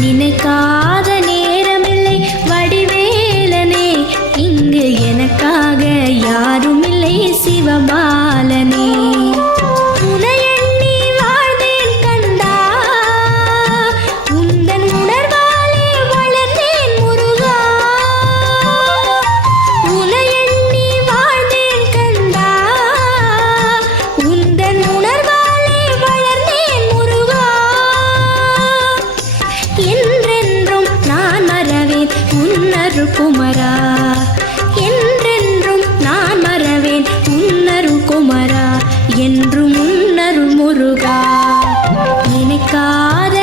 நினைக்காத நேரமில்லை வடிவேலனே, இங்கு எனக்காக யாருமில்லை சிவபாலனே. குமரா, என்றென்றும் நான் மறவேன் உன்னருள் குமரா, என்றும் உன்னருள் முருகா. நினைக்காத